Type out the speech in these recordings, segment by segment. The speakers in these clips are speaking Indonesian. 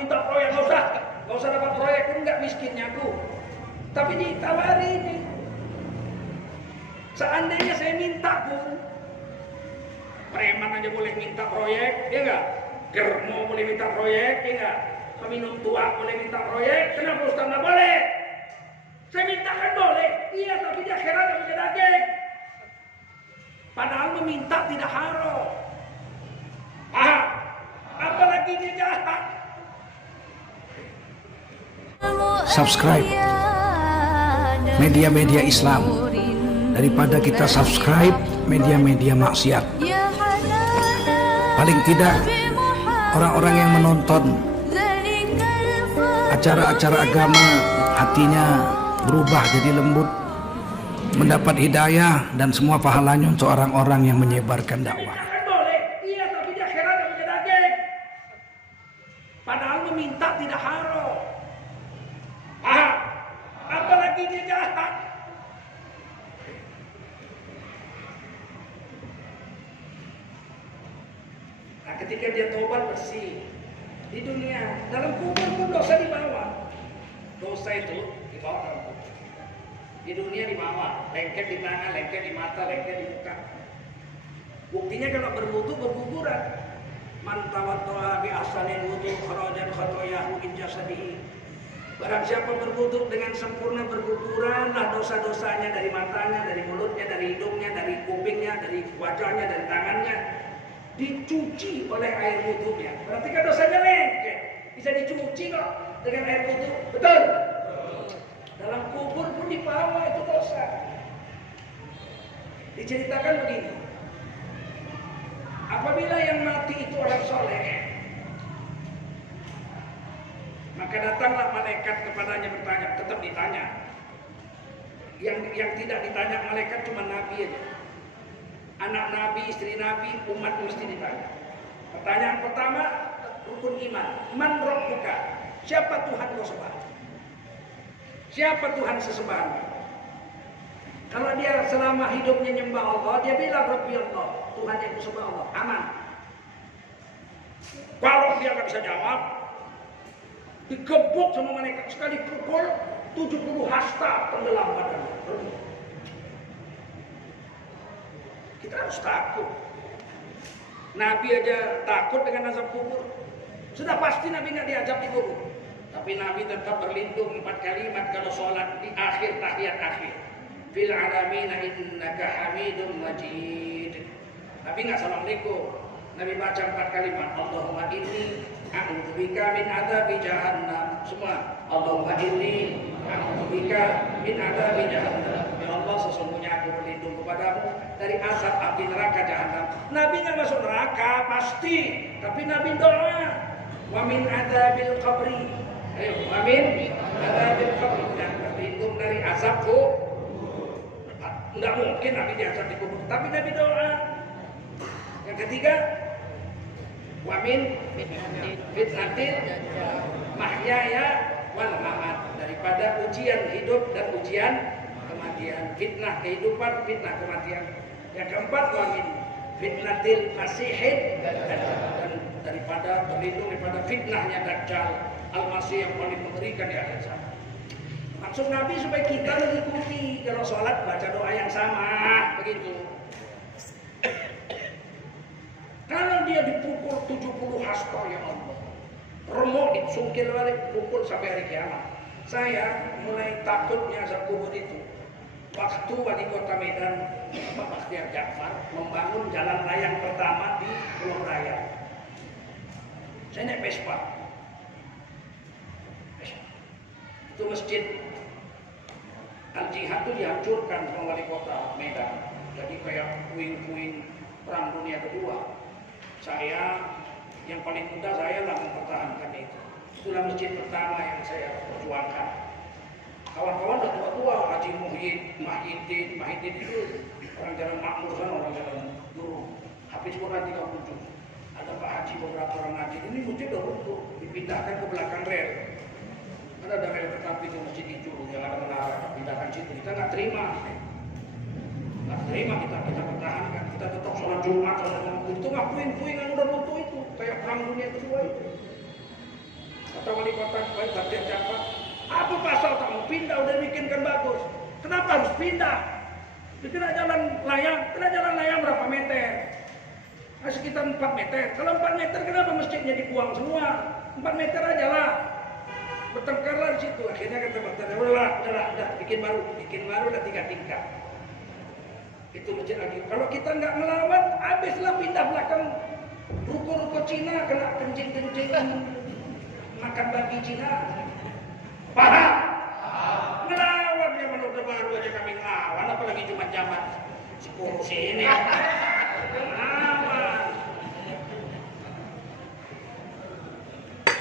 minta proyek, nggak usah dapat proyek pun nggak miskinnya aku. Tapi ditawari ini. Seandainya saya minta pun, preman aja boleh minta proyek, ya nggak? Germo boleh minta proyek, ya nggak? Peminum tua boleh minta proyek, kenapa Ustaz nggak boleh? Saya minta kan boleh, iya tapi di akhirat nggak punya daging. Padahal meminta tidak haram. Paham? Apalagi dia jahat. Subscribe media-media Islam daripada kita subscribe media-media maksiat. Paling tidak orang-orang yang menonton acara-acara agama hatinya berubah jadi lembut, mendapat hidayah dan semua pahalanya untuk orang-orang yang menyebarkan dakwah. Boleh, iya tapi di akhirat nggak punya daging. Padahal meminta tidak haram. Paham? Apalagi dia jahat. Nah, ketika dia tobat bersih di dunia, dalam kubur pun dosa dibawa. Dosa itu dibawa dalam kubur. Di dunia dibawa, lengket di tangan, lengket di mata, lengket di muka. Buktinya kalau berwudu berguguran. Man tawaddaa bi ahsanil wudu kharajan khatayahu min jasadihi. Barang siapa berwudu dengan sempurna berguguranlah dosa-dosanya dari matanya, dari mulutnya, dari hidungnya, dari kupingnya, dari wajahnya, dari tangannya. Dicuci oleh air wudunya. Berarti kan dosanya lengket. Bisa dicuci kok dengan air wudu. Betul? Dalam kubur pun dibawa itu dosa. Diceritakan begini. Apabila yang mati itu orang soleh, maka datanglah malaikat kepadanya bertanya, tetap ditanya. Yang tidak ditanya malaikat cuma Nabi aja. Anak Nabi, istri Nabi, umat mesti ditanya. Pertanyaan pertama, rukun iman. Man rabbuka? Siapa Tuhan kau sembah? Siapa Tuhan sesembahan? Kalau dia selama hidupnya nyembah Allah, dia bilang Rabbi Allah, Tuhan yang kusembah Allah, aman. Kalau dia nggak bisa jawab, digebuk sama malaikat sekali pukul 70 hasta tenggelam badannya. Kita harus takut. Nabi aja takut dengan azab kubur. Sudah pasti Nabi nggak diazab di kubur. Tapi Nabi tetap berlindung 4 kalimat kalau sholat di akhir tahiyat akhir. Fil alamin innaka hamidum majid. Nabi nggak assalamualaikum. Nabi baca 4 kalimat. Allahumma inni a'udzubika min adzabi jahannam. Semua. Allahumma inni a'udzubika min adzabi jahannam. Ya Allah, sesungguhnya aku berlindung kepadamu dari azab api neraka jahannam. Nabi nggak masuk neraka pasti, tapi Nabi doa. Wa min adzabil qabri. Ayo, wa min adzabil qabri, dan berlindung dari azab kubur. Nggak mungkin Nabi diazab di kubur, tapi Nabi doa. Yang ketiga, wa min fitnatil mahyaya wal mamat, daripada ujian hidup dan ujian kematian. Fitnah kehidupan, fitnah kematian. Yang keempat, wa min fitnatil masihid, dan daripada berlindung daripada fitnahnya Dajjal, al-masih yang paling mengerikan di akhir zaman. Maksud Nabi supaya kita mengikuti, kalau sholat baca doa yang sama, begitu. Kalau dia dipukul 70 hasta, ya Allah, remuk disungkil balik, pukul sampai hari kiamat. Saya mulai takutnya azab kubur itu waktu wali kota Medan Pak Bakhtiar Ja'far membangun jalan layang pertama di Pulau Raya. Saya naik Vespa. Itu masjid Al-Jihad itu dihancurkan sama wali kota Medan. Jadi kayak puing-puing perang dunia kedua. Saya yang paling muda, saya lah mempertahankan itu. Itulah masjid pertama yang saya perjuangkan. Kawan-kawan udah tua-tua, Haji Muhyiddin itu orang jalan makmur kan, orang jalan dulu. Hafiz Quran 37. Ada Pak Haji, beberapa orang ngaji. Ini masjid udah runtuh, dipindahkan ke belakang rel. Ada rel kereta api ke masjid itu yang ada menara, pindahkan situ. Kita nggak terima. Nggak terima, kita pertahankan. Kita tetap sholat Jumat, sholat Jumat. Itu nggak puing-puing yang udah runtuh itu, kayak perang dunia kedua itu. Kata wali kota kemarin Batiar Jafar, apa pasal tak mau pindah, udah bikinkan bagus. Kenapa harus pindah? Kena jalan layang berapa meter? Sekitar 4 meter. Kalau 4 meter kenapa masjidnya dibuang semua? 4 meter aja lah. Bertengkarlah di situ. Akhirnya kata Batiar, udah bikin baru udah 3 tingkat. Itu masjid lagi. Kalau kita nggak melawan, habislah pindah belakang ruko-ruko Cina, kena kencing-kencing makan babi Cina. Paham? Ngelawan yang menurut baru aja kami ngelawan, apalagi cuma zaman si kurus ini. Ngelawan.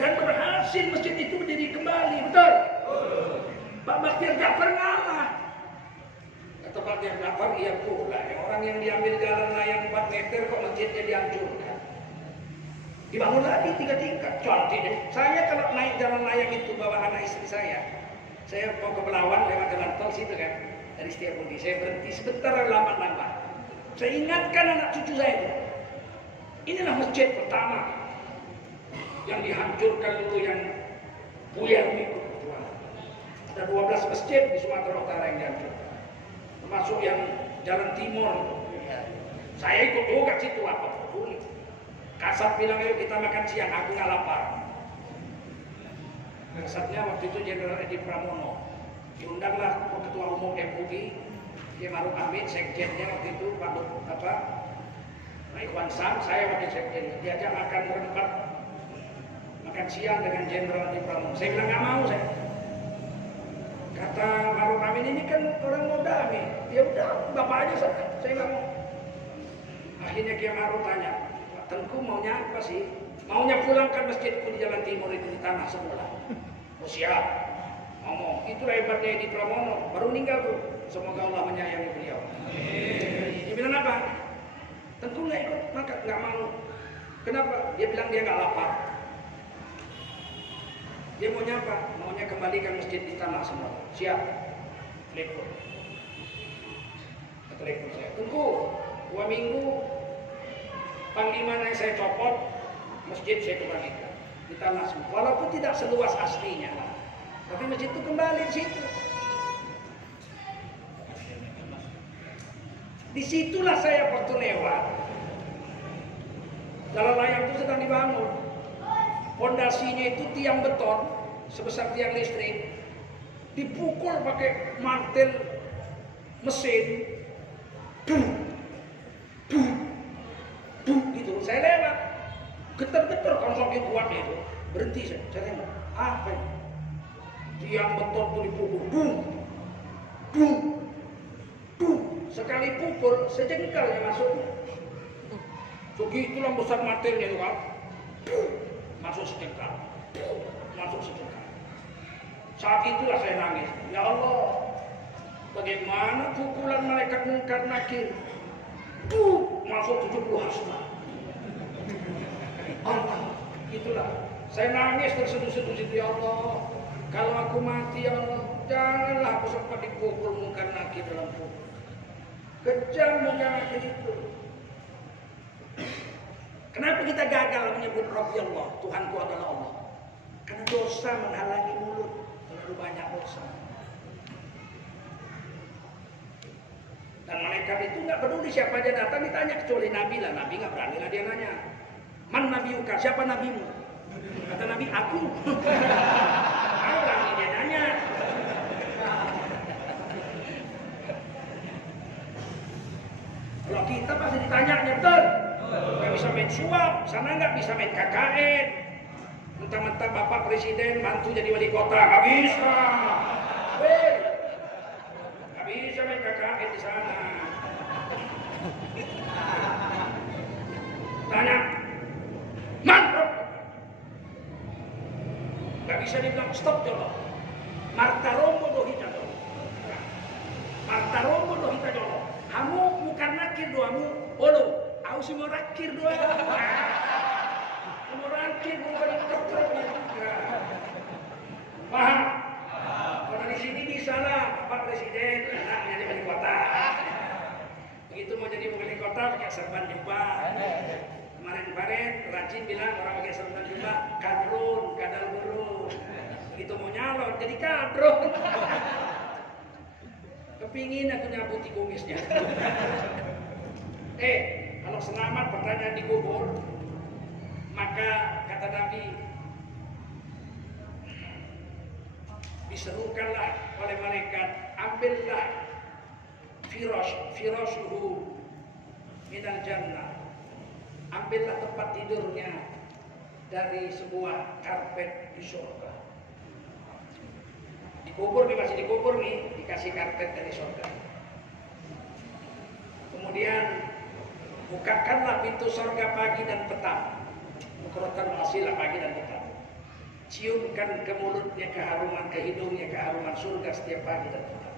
Dan berhasil masjid itu berdiri kembali, betul? Pak Batiar Jafar ngalah. Kata Pak Batiar Jafar, iya pula. Orang yang diambil jalan layang 4 meter kok masjidnya dihancurkan. Dibangun lagi 3 tingkat. Contohnya, saya kalau naik jalan layang itu bawa anak istri saya mau ke Belawan lewat jalan tol situ kan, dari Setiabudi. Saya berhenti sebentar lambat-lambat. Saya ingatkan anak cucu saya itu. Inilah masjid pertama yang dihancurkan dulu yang Buya ikut perjuangan. Ada 12 masjid di Sumatera Utara yang dihancurkan, termasuk yang Jalan Timur. Saya ikut juga situ, apa peduli. Kasat bilang, ayo kita makan siang, aku nggak lapar. Kasatnya waktu itu Jenderal Edi Pramono. Diundanglah Ketua Umum MUI, Kiai Maruf Amin, sekjennya waktu itu Pak Ikhwan Sam, saya wakil sekjen. Diajak makan berempat, makan siang dengan Jenderal Edi Pramono. Saya bilang nggak mau saya. Kata Maruf Amin, ini kan orang muda nih. Ya udah, bapak aja saya nggak mau. Akhirnya Kiai Maruf tanya, Pak Tengku maunya apa sih? Maunya pulangkan masjidku di Jalan Timur itu di tanah semula. Oh siap, ngomong. Itulah hebatnya Edi Pramono, baru meninggal tuh. Semoga Allah menyayangi beliau. Dia bilang apa? Tentu nggak ikut, maka nggak mau. Kenapa? Dia bilang dia nggak lapar. Dia maunya apa? Maunya kembalikan masjid di tanah semula. Siap. Telepon. Telepon saya. Tunggu 2 minggu. Panglima yang saya copot, masjid saya kembalikan di tanah semua. Walaupun tidak seluas aslinya, tapi masjid itu kembali di situ. Disitulah saya waktu lewat. Jalan layang itu sedang dibangun. Pondasinya itu tiang beton sebesar tiang listrik, dipukul pakai martel mesin. Gitu. Saya lewat. Getar-getar kalau saking kuatnya itu. Berhenti saya tengok. Apa ini? Tiang beton itu dipukul. Sekali pukul, sejengkal yang masuknya. Begitulah besar materinya itu kan. Masuk sejengkal. Masuk sejengkal. Saat itulah saya nangis. Ya Allah, bagaimana pukulan malaikat Munkar Nakir? Masuk 70 hasta. Allah, itulah. Saya nangis terseduh-seduh situ, ya Allah. Kalau aku mati, ya Allah, janganlah aku sempat dipukul Munkar Nakir dalam kubur. Kejam Munkar Nakir itu. Kenapa kita gagal menyebut Rabbi Allah, Tuhanku adalah Allah? Karena dosa menghalangi mulut, terlalu banyak dosa. Dan malaikat itu nggak peduli siapa aja datang ditanya, kecuali Nabi lah. Nabi nggak berani lah dia nanya. Man nabiyuka, siapa nabimu? Kata Nabi, aku. Nggak berani dia nanya. Kalau kita pasti ditanya, betul. Nggak bisa main suap, sana nggak bisa main KKN. Mentang-mentang Bapak Presiden mantu jadi wali kota, nggak bisa. Nggak bisa main KKN di sana. Tanya, mantap. Nggak bisa dibilang stop dulu. Marta Romo dohita dulu. Marta Romo dohita dulu. Kamu Munkar Nakir doamu, olo. Aku sih mau rakir doa. Mau rakir, mau balik keprok juga. Paham? Kalau di sini bisa lah, Bapak Presiden, anaknya jadi wali kota. Begitu mau jadi wali kota pakai serban jubah. Kemarin rajin bilang orang pakai serban jubah, kadal gurun. jadi kadro. Kepingin aku nyabuti kumisnya. Kalau selamat pertanyaan di kubur, maka kata Nabi, diserukanlah oleh malaikat, ambillah firashuhu minal jannah, ambillah tempat tidurnya dari sebuah karpet di surga. Dikubur, dia masih dikubur nih, dikasih karpet dari surga. Kemudian bukakanlah pintu surga pagi dan petang, bukratan wasilah, pagi dan petang. Ciumkan ke mulutnya keharuman, ke hidungnya keharuman surga setiap pagi dan petang.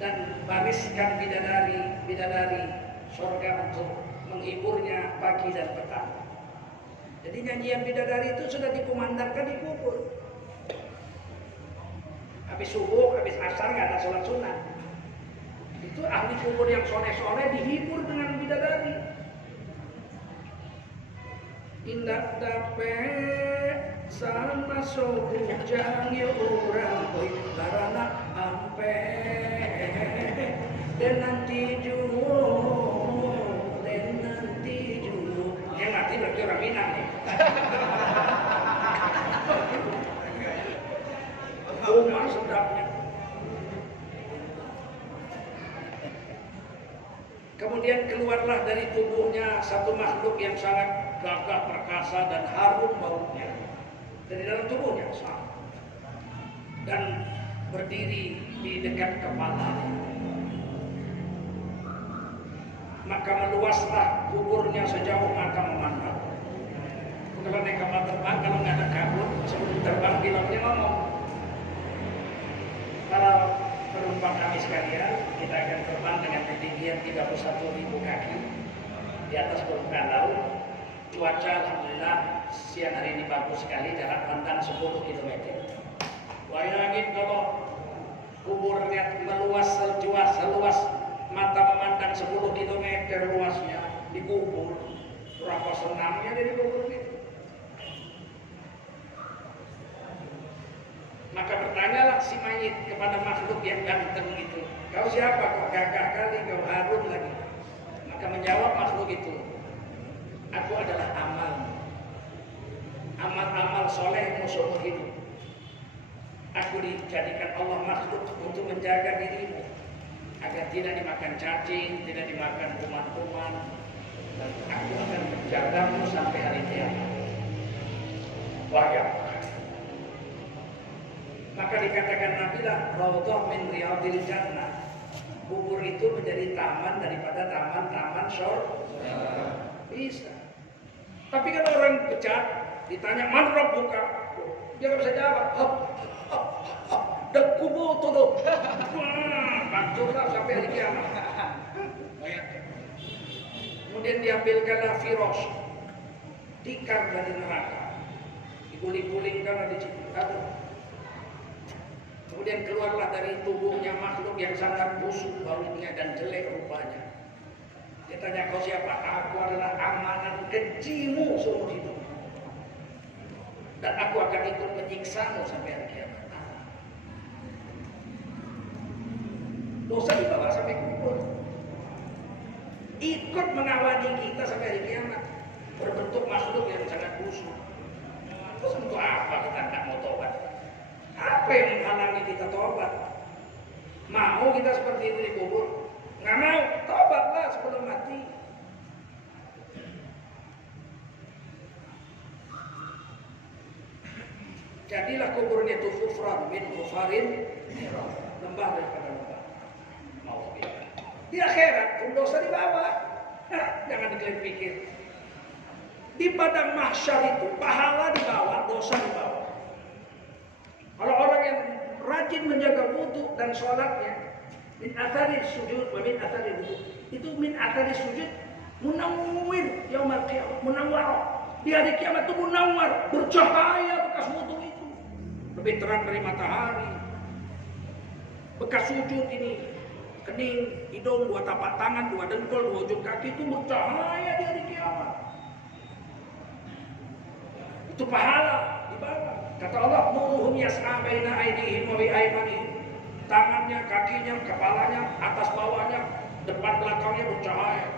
Dan bariskan bidadari surga untuk menghiburnya pagi dan petang. Jadi nyanyian bidadari itu sudah dikumandangkan di kubur. Habis subuh, habis asar nggak ada sholat sunat. Itu ahli kubur yang soleh-soleh dihibur dengan bidadari. Indak dapet sama sobujang ya orang boy barana ampe dan nanti juru yang nanti berarti orang Minang nih. Rumah sedapnya. Kemudian keluarlah dari tubuhnya satu makhluk yang sangat gagah perkasa dan harum baunya dari dalam tubuhnya dan berdiri di dekat kepalanya. Maka meluaslah kuburnya sejauh mata memandang. Kalau naik kapal terbang, kalau nggak ada kabut, sebelum terbang pilotnya ngomong, kalau penumpang kami sekalian, kita akan terbang dengan ketinggian 31.000 kaki di atas permukaan laut. Cuaca alhamdulillah siang hari ini bagus sekali, jarak pandang 10 km. Bayangin kalau kuburnya meluas seluas mata memandang 10 km luasnya di kubur, berapa senangnya dari kubur itu. Maka bertanyalah si mayit kepada makhluk yang ganteng itu, kau siapa? Kau gagah kali, kau harum lagi. Maka menjawab makhluk itu, aku adalah amal solehmu seumur hidup. Aku dijadikan Allah makhluk untuk menjaga dirimu agar tidak dimakan cacing, tidak dimakan kuman-kuman, dan aku akan menjagamu sampai hari kiamat. Wahya. Maka dikatakan Nabi lah, raudhah min riyadil jannah. Kubur itu menjadi taman daripada taman-taman surga. Bisa. Tapi kan orang pecat ditanya man rabbuka, dia nggak bisa jawab. Dek kubur tuh. Hancurlah sampai hari kiamat. Kemudian diambilkanlah firosh, tikar dari neraka, diguling-gulingkan di situ. Kemudian keluarlah dari tubuhnya makhluk yang sangat busuk baunya dan jelek rupanya. Dia tanya, kau siapa? Aku adalah amanan kejimu seumur hidup. Dan aku akan ikut menyiksamu sampai hari kiamat. Dosa dibawa sampai kubur. Ikut mengawali kita sampai hari kiamat. Berbentuk makhluk yang sangat busuk. Terus untuk apa kita tidak mau tobat? Apa yang menghalangi kita tobat? Mau kita seperti itu dikubur? Nggak mau, tobatlah sebelum mati. Jadilah kuburnya itu kufran min kufarin, lembah daripada lembah. Mau di akhirat pun dosa di bawah. Jangan dikalian pikir. Di padang mahsyar itu pahala di bawah, dosa di bawah. Kalau orang yang rajin menjaga wudu dan sholatnya, min athari sujud wa min athari wudu, itu min athari sujud munawwir yaumil qiyamah, munawwar. Di hari kiamat itu munawwar, bercahaya bekas wudu itu, lebih terang dari matahari. Bekas sujud ini, kening, hidung, dua tapak tangan, dua dengkul, dua ujung kaki itu bercahaya di hari kiamat. Itu pahala di bawah. Kata Allah, nuruhum yas'a baina aydihim wa bi aymanihim. Tangannya, kakinya, kepalanya, atas bawahnya, depan belakangnya bercahaya.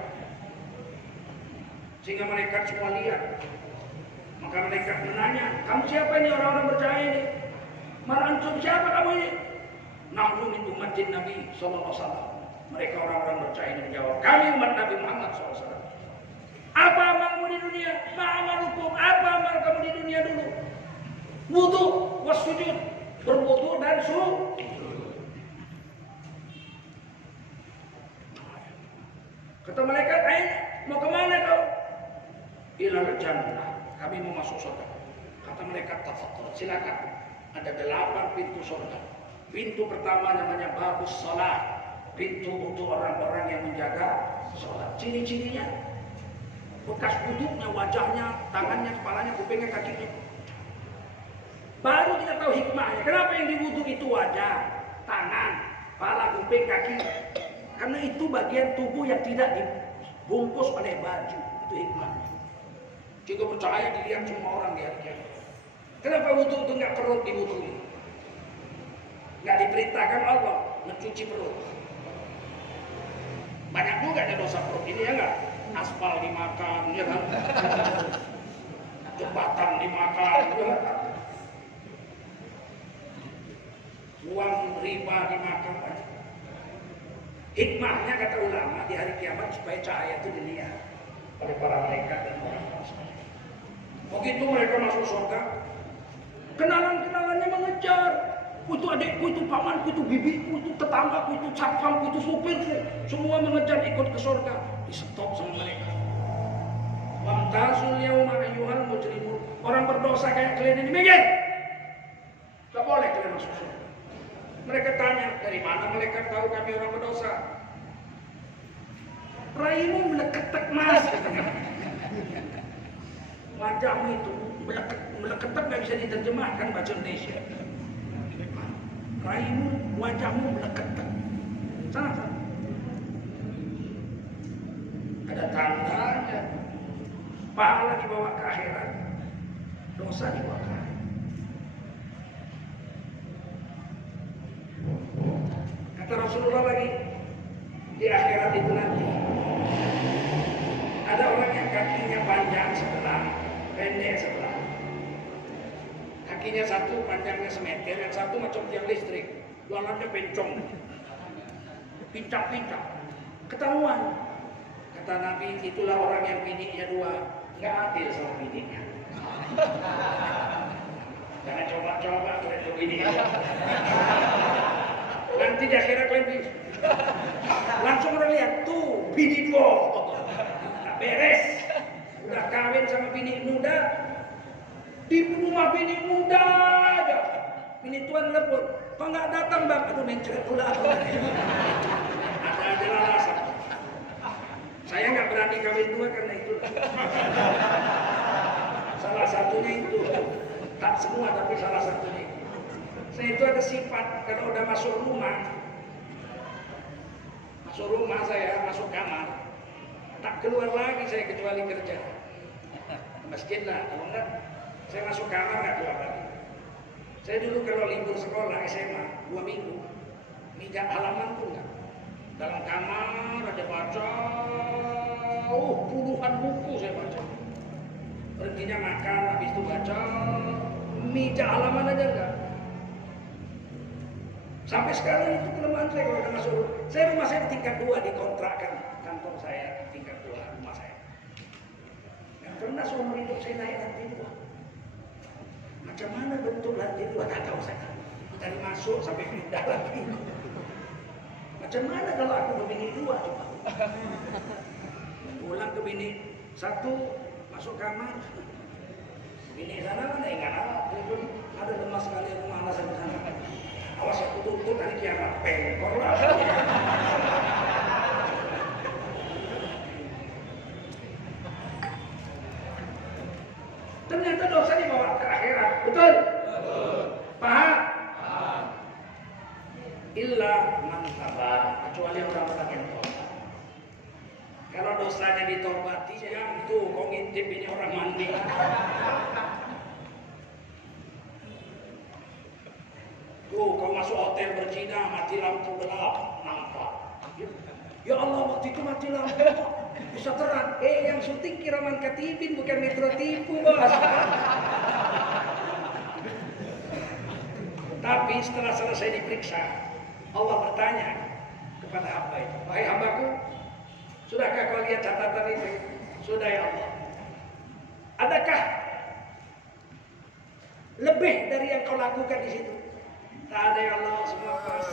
Sehingga mereka semua lihat. Maka mereka menanya, kamu siapa ini orang-orang bercahaya ini? Man antum, siapa kamu ini? Nahnu min ummatin Nabi sallallahu alaihi wasallam. Mereka orang-orang bercahaya ini menjawab, kami umat Nabi Muhammad sallallahu alaihi wasallam. Apa amalmu di dunia? Ma'amalukum, apa amal kamu di dunia dulu? Wudu, wasujud, berwudu dan sujud. Kata malaikat, ayo mau kemana kau? Ilal jannah, kami mau masuk surga. Kata malaikat, tafadhal, silakan. Ada 8 pintu surga. Pintu pertama namanya babus shalah, pintu untuk orang-orang yang menjaga sholat. Ciri-cirinya, bekas wuduknya, wajahnya, tangannya, kepalanya, kupingnya, kakinya. Baru kita tahu hikmahnya. Kenapa yang diwudhu itu wajah, tangan, kepala, kuping, kaki? Karena itu bagian tubuh yang tidak dibungkus oleh baju. Itu hikmahnya. Jika percaya dilihat semua orang di hari kiamat. Kenapa wudhu itu nggak perut diwudhu? Nggak diperintahkan Allah mencuci perut. Banyak juga ada dosa perut ini ya nggak? Aspal dimakan, ya kan? Jembatan dimakan, ya kan? Uang riba dimakan. Hikmahnya kata ulama di hari kiamat supaya cahaya itu dilihat oleh para malaikat dan orang-orang saleh. Begitu mereka masuk surga, kenalan-kenalannya mengejar. Itu adikku, itu pamanku, itu bibiku, itu tetanggaku, itu satpamku, itu supirku. Semua mengejar ikut ke surga. Di stop sama mereka. Wamtazul yauma ayyuhal mujrimun. Orang berdosa kayak kalian ini minggir. Gak boleh kalian masuk surga. Mereka tanya, dari mana mereka tahu kami orang berdosa? Raimu meleketek mas. Wajahmu itu meleketek gak bisa diterjemahkan bahasa Indonesia. Raimu, wajahmu meleketek. Sana. Ada tandanya. Pahala dibawa ke akhirat, dosa dibawa ke akhirat. Kata Rasulullah lagi, di akhirat itu nanti ada orang yang kakinya panjang sebelah, pendek sebelah. Kakinya satu panjangnya semeter, yang satu macam tiang listrik, jualannya bencong, pincak-pincak, ketahuan. Kata Nabi, itulah orang yang biniknya 2, nggak adil sama biniknya. Jangan coba-coba kalian ke biniknya. Nanti di akhirat kalian langsung orang lihat, tuh bini 2, nggak beres, udah kawin sama bini muda, di rumah bini muda aja, bini tuan lebur, kok nggak datang bang? Aduh mencret ulah. Ada aja alasan. Saya nggak berani kawin 2 karena itu. Salah satunya itu, tak semua tapi salah satunya. Saya itu ada sifat kalau udah masuk rumah saya masuk kamar, tak keluar lagi saya kecuali kerja. Masjid lah, kalau enggak saya masuk kamar nggak keluar lagi. Saya dulu kalau libur sekolah SMA 2 minggu, meja halaman pun enggak. Dalam kamar ada baca, puluhan buku saya baca. Berhentinya makan, habis itu baca, meja halaman aja enggak. Sampai sekarang itu kelemahan saya kalau udah masuk. Rumah saya tingkat 2 dikontrakkan, kantor saya tingkat 2 rumah saya. Yang pernah seumur hidup saya naik lantai 2. Macam mana bentuk lantai 2 tak tahu saya. Dari masuk sampai pindah lagi. Macam mana kalau aku berbini 2 coba? Pulang ke bini 1, masuk kamar. Bini sana mana ingat ada lemas sekali rumah anak saya di sana. Awas aku tuntut hari kiamat, pengkor lah. Ternyata dosa dibawa ke akhirat, betul? Paham? Illa man tabar, kecuali orang-orang yang tobat. Kalau dosanya ditobati, yang itu kau ngintip ini orang mandi. Tuh kau masuk hotel berzina, mati lampu gelap, nampak. Ya Allah, waktu itu mati lampu. Bisa terang. Yang syuting Kiraman Katibin bukan Metro TV, bos. Tapi setelah selesai diperiksa, Allah bertanya kepada hamba itu, wahai hambaku, sudahkah kau lihat catatan itu? Sudah ya Allah. Adakah lebih dari yang kau lakukan di situ? Tak ada ya Allah, semua pas.